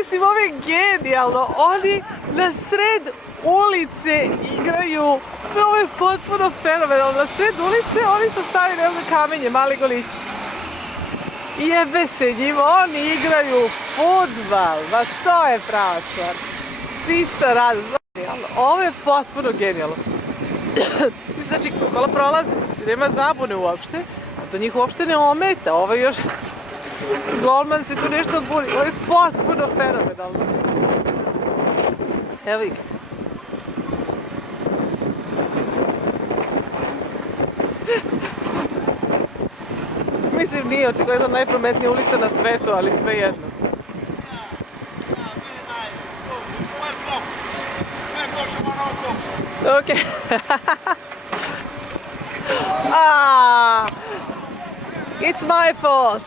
Mislim, ovo je genijalno. Oni na sred ulice igraju. Ovo je potpuno fenomenalno. Na sred ulice oni su stavili ovdje kamenje, mali golić. I jebe se njima, oni igraju fudbal. Ma to je prava stvar. Čista radost. Ovo je potpuno genijalno. Znači, kola prolazi, nema zabune uopšte, a to njih uopšte ne ometa. Ovo još, golman se tu nešto buni. Ovo je potpuno fenomenalno. Evo ih. Mislim, nije očigledno najprometnija ulica na svetu, ali sve jedno. Ok. Ah, it's my fault.